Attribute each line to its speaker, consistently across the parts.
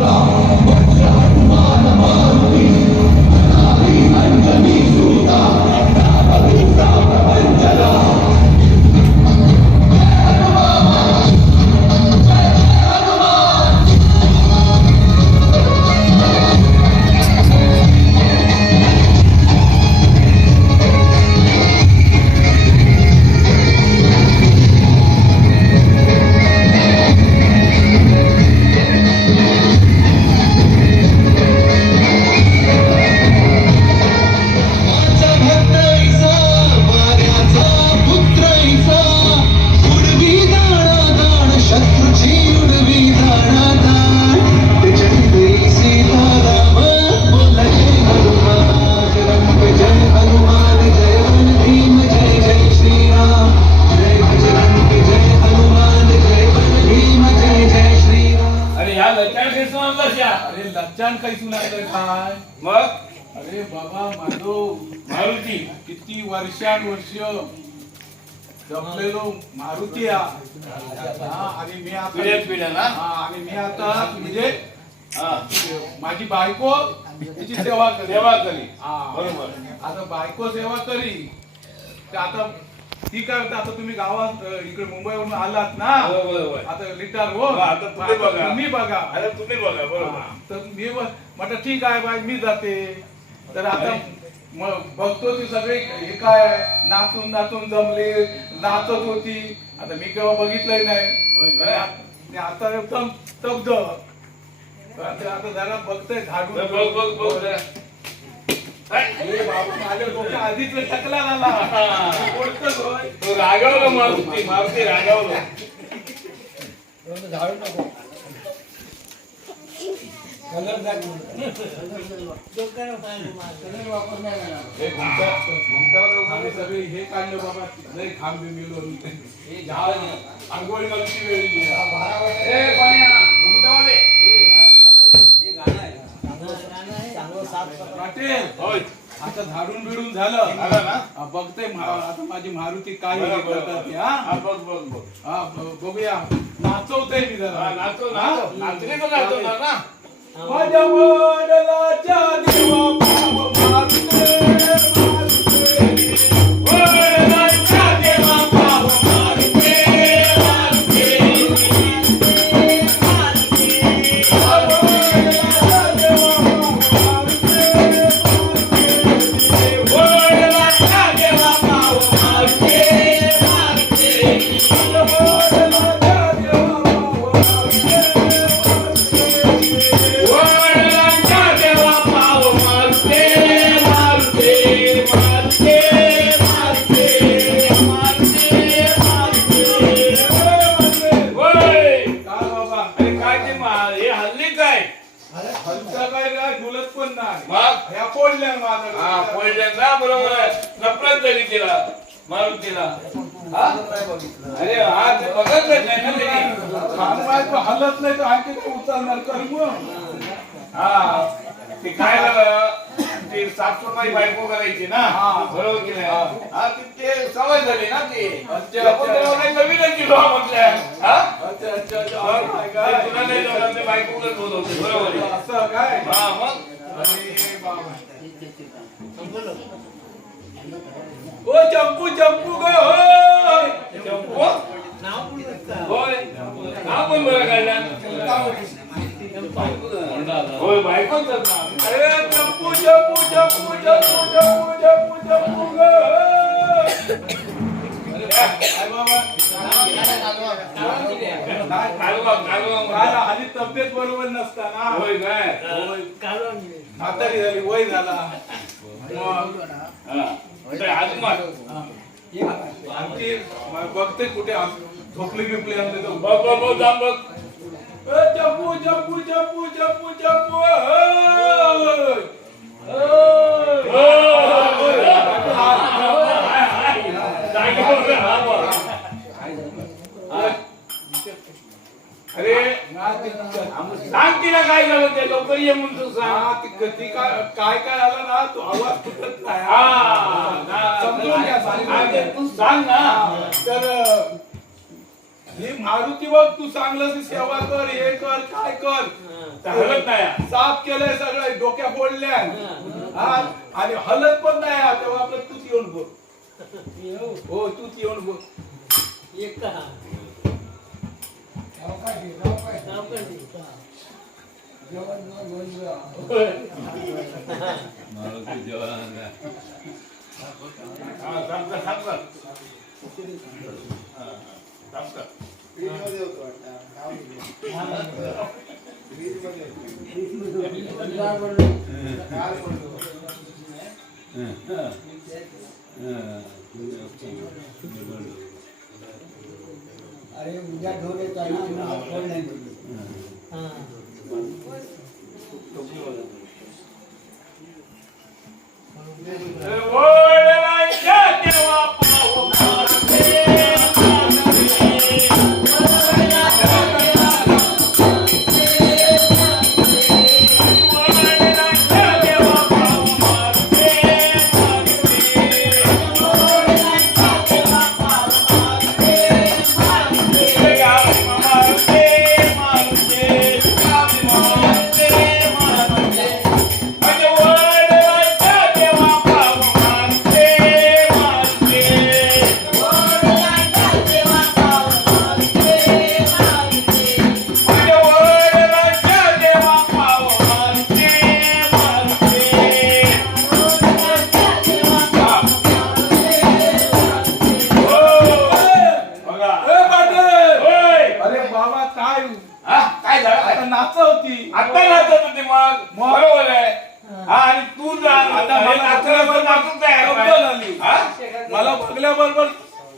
Speaker 1: माझा श्रीराम
Speaker 2: अरे या लचाण काही सुनावलं या
Speaker 3: अरे लच्चान काय
Speaker 2: मग?
Speaker 3: अरे बाबा माधव
Speaker 2: मारुती
Speaker 3: किती वर्षानुवर्ष जपलेलो मारुती हा. हा, आणि मी आता
Speaker 2: पिढ्या ना
Speaker 3: हा, आणि मी आता म्हणजे
Speaker 2: हा.
Speaker 3: माझी बायको तिची सेवा करी
Speaker 2: सेवा करी
Speaker 3: हा.
Speaker 2: बरोबर.
Speaker 3: आता बायको सेवा करी तर आता ती काय म्हणते, आता तुम्ही गावात अ, इकडे मुंबईवरून आलात ना
Speaker 2: हो, बरोबर.
Speaker 3: आता रिटायर हो
Speaker 2: आता तुम्ही बघा.
Speaker 3: तुम्ही बघा.
Speaker 2: आता तुम्ही बघा बरोबर.
Speaker 3: हा, तर मी ब- म्हटलं ठीक आहे बाय मी जाते. तर आता मग बघतो ती सगळे हे काय नाचून नाचून जमले नाचत होती. आता मी केव्हा बघितलंय नाही. आणि आता एकदम तर आता आता जरा बघतोय झाडून
Speaker 2: बघ बघ बघ बघ जरा.
Speaker 3: आधीच टकला झाला
Speaker 2: तो रागावलं मारुती मारुती रागावलं
Speaker 3: हे सगळे हे काढलं बाबा लय खांब मिळलो आंघोळी घालूची वेळ पाटील
Speaker 2: होय.
Speaker 3: आता झाडून बिडून झालं.
Speaker 2: झालं ना?
Speaker 3: हा, बघते मा- आता माझी मारुती काय हे
Speaker 2: बरं,
Speaker 3: करतात. ते, हा?
Speaker 2: हा, बघ बघ बघ.
Speaker 3: हा ब- बघूया. नाचवतोय मी
Speaker 2: हा,
Speaker 3: जरा
Speaker 2: नाचणे पण नाचवणार ना?
Speaker 3: माझ्या वडिलाच्या देवा मारुते. खानबाई तो हलत नाही तर आणखी तो उचलणार कर मग
Speaker 2: हा ते काय झालं? ते साफसफाई बायको करायची ना?
Speaker 3: हा.
Speaker 2: बरोबर की नाही? हा. ते- ते सवय झाली ना ती.
Speaker 3: अच्छा,
Speaker 2: आपण तेव्हा काही नवीनच दिलो हा म्हटल्या. हा?
Speaker 3: अच्छा अच्छा अच्छा.
Speaker 2: मग
Speaker 3: काय
Speaker 2: ते
Speaker 3: काय?
Speaker 2: तुला नाही जमलं, ते बायकोलाच होत होते. बरोबर. आहे.
Speaker 3: असं काय?
Speaker 2: हा मग?
Speaker 3: अरे बाबा ओ चंपू चंपू ग होय.
Speaker 2: नाव बरं काढलं होय
Speaker 3: अरे तब्येत बरोबर नसताना
Speaker 2: होय काय
Speaker 3: म्हातारी झाली वय झाला मग बघते कुठे आम- झोपली बिपली आणले तर
Speaker 2: बघ बघ बघ जाम
Speaker 3: चंपू होय.
Speaker 2: जागेवर राहा बघ. अरे सांग तिला काय झालं ते लवकर ये म्हणतो सांग
Speaker 3: ती कधी काय काय आलं ना तो आवाज फुटत नाही. समजून घ्या,
Speaker 2: तू सांग ना
Speaker 3: तर हे मारुती बघ तू चांगलं सेवा कर हे कर काय कर.
Speaker 2: हलत नाही.
Speaker 3: साफ केलंय सगळं डोक्या फोडल्या हा. आणि हलत पण नाही हा. तेव्हा आपलं तूच येऊन बोल हो तूच येऊन बोल
Speaker 2: हा, थांब कर, थांब कर. हा, थांब कर.
Speaker 4: अरे उद्या ढोल येतो ना फोन नाही दिली.
Speaker 2: वडिलांच्या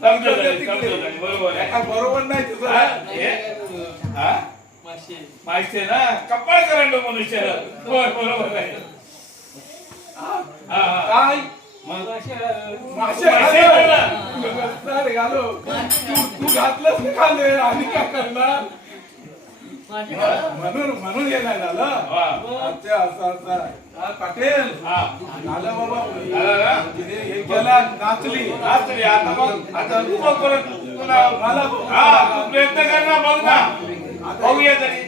Speaker 3: समजून आली,
Speaker 2: समजून आली, बरोबर आहे
Speaker 3: काय बरोबर नाही
Speaker 2: हा?
Speaker 3: तुझं
Speaker 2: हे? हा? माहिती आहे ना कपाळ करंड मनुष्य होय बरोबर आहे हा, हा.
Speaker 3: काय
Speaker 2: मग
Speaker 3: मासे
Speaker 2: मासे
Speaker 3: घालो.
Speaker 2: घालो.
Speaker 3: अरे घालो तू तू घातलंच नाही खाल्ले आणि काय करणार म्हणून म्हणून हे नाही झालं. अच्छा असं असं हा, पाटील
Speaker 2: हा.
Speaker 3: झालं बाबा? हे केला नाचली
Speaker 2: रात्री आता मग आता तू बघ परत तुला
Speaker 3: मला
Speaker 2: हा तू प्रयत्न कर ना बघ ना बघूया तरी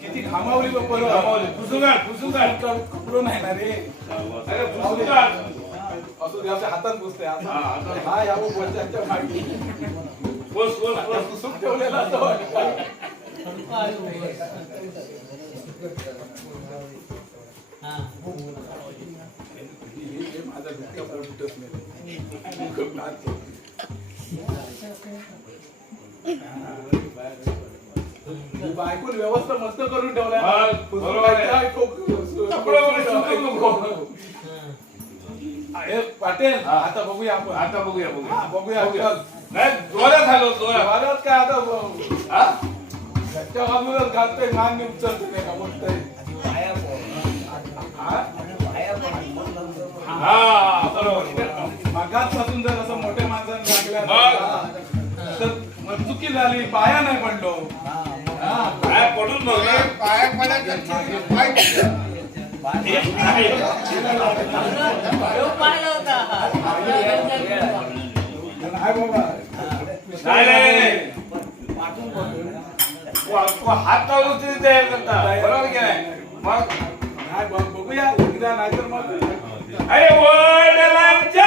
Speaker 3: किती घामावली बघ बरोबर
Speaker 2: घामावली. पुसून काढ, पुसून काढ.
Speaker 3: कपडो नाही ना रे
Speaker 2: अरे काढ.
Speaker 3: असं ते आपल्या हातात घुसते
Speaker 2: हा.
Speaker 3: हा या वरच्या मागे
Speaker 2: पुस, पुस, पुस.
Speaker 3: पुसून ठेवलेला असं बायकोला व्यवस्था मस्त करून ठेवलाय.
Speaker 2: हा, बरोबर आहे. कपडे वगैरे सुकवू नको.
Speaker 3: पाटील
Speaker 2: हा.
Speaker 3: आता बघूया आपण
Speaker 2: आता बघूया
Speaker 3: हा,
Speaker 2: बघूया
Speaker 3: बघूया चल.
Speaker 2: नाही जोरात झालो जोरात
Speaker 3: काय आता ब-
Speaker 2: हा?
Speaker 3: घरच्या बाजूलाच घालतोय मान उचलतो नाही का बोलतोय हा?
Speaker 2: हा बरोबर
Speaker 3: मागासपासून जर असं मोठ्या माणसाने लागल्या
Speaker 2: मग?
Speaker 3: तर मग चुकी झाली पाया नाही पडलो हा.
Speaker 2: काय पडून
Speaker 5: पाया पडायचं पाय
Speaker 3: नाही बाबा
Speaker 2: नाही हात लावून तरी तयार करता. बरोबर की नाही? मग?
Speaker 3: बघूया. एकदा नाहीतर मग
Speaker 2: अरे वडिलांच्या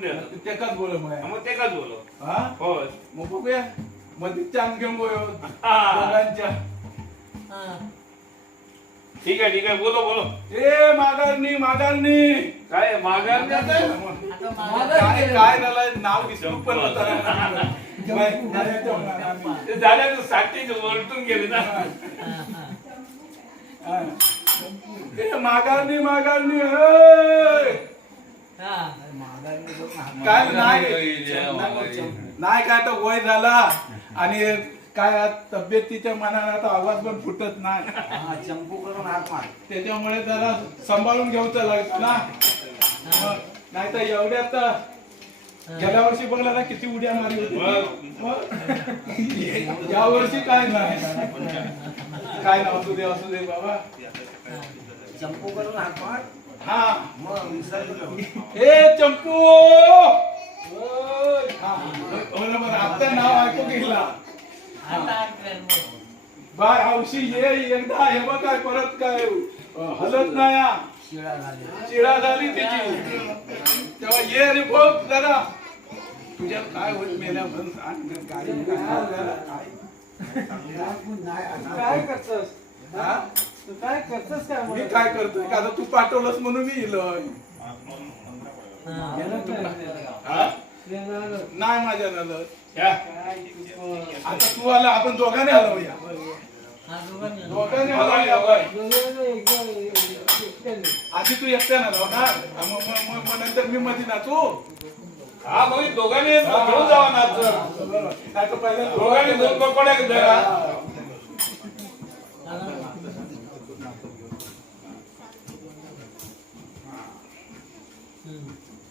Speaker 2: दे
Speaker 3: तेकाच बोल मग
Speaker 2: मग ते का बोलो.
Speaker 3: हा?
Speaker 2: हो
Speaker 3: मग बघूया. मध्ये चांग घेऊन
Speaker 2: हा.
Speaker 3: दोघांच्या.
Speaker 2: ठीक आहे ठीक आहे. बोलो बोलो.
Speaker 3: ए माघारणी माघारणी.
Speaker 2: काय माघार
Speaker 3: काय काय झालं. नाव विसरू पण होतं. बाय- बायाच्या होणार.
Speaker 2: ते झालं साठी वरतून गेले ना.
Speaker 3: हा. ए माघारणी होय. काय नाही. नाही काय आता वय झाला. आणि काय तब्येतीच्या मनाला आता आवाज पण फुटत नाही.
Speaker 4: चंपू करून हात मार
Speaker 3: त्याच्यामुळे जरा सांभाळून घ्यायचं लागतं ना. नाही तर एवढ्यात गेल्या वर्षी बघला ना किती उड्या मारली होती. या वर्षी काय नाही. काय ना असू दे असू दे बाबा.
Speaker 4: चंपू करून हात मार.
Speaker 3: हा.
Speaker 4: मग विसरलो
Speaker 3: ए चंपू. हा, बरोबर आता नाव ऐकू गेला बाय हौशी ये एकदा हे बघ काय परत काय. हलत नाही. हा. चिडा झाली त्याची तेव्हा ये रे बघ जरा. तुझ्या काय होत मेल्या म्हणून सांग काय काय झालं, काय
Speaker 6: काय करतोस
Speaker 3: हा?
Speaker 6: तू काय करतोस काय
Speaker 3: मी काय करतोय? का आता तू पाठवलंस म्हणून मी इलोय हा? नाही माझ्या झालं
Speaker 2: या.
Speaker 3: आता तू आला आपण दोघांनी हलवूया. दोघांनी. हलवूया. आधी तू हलव ना मग- मग- मग मग नंतर मी मध्ये नाचू.
Speaker 2: हा भाई दोघांनी घेऊन जावा ना.
Speaker 3: नाही तर पहिल्या
Speaker 2: दोघांनी दोन पकोड्या अरे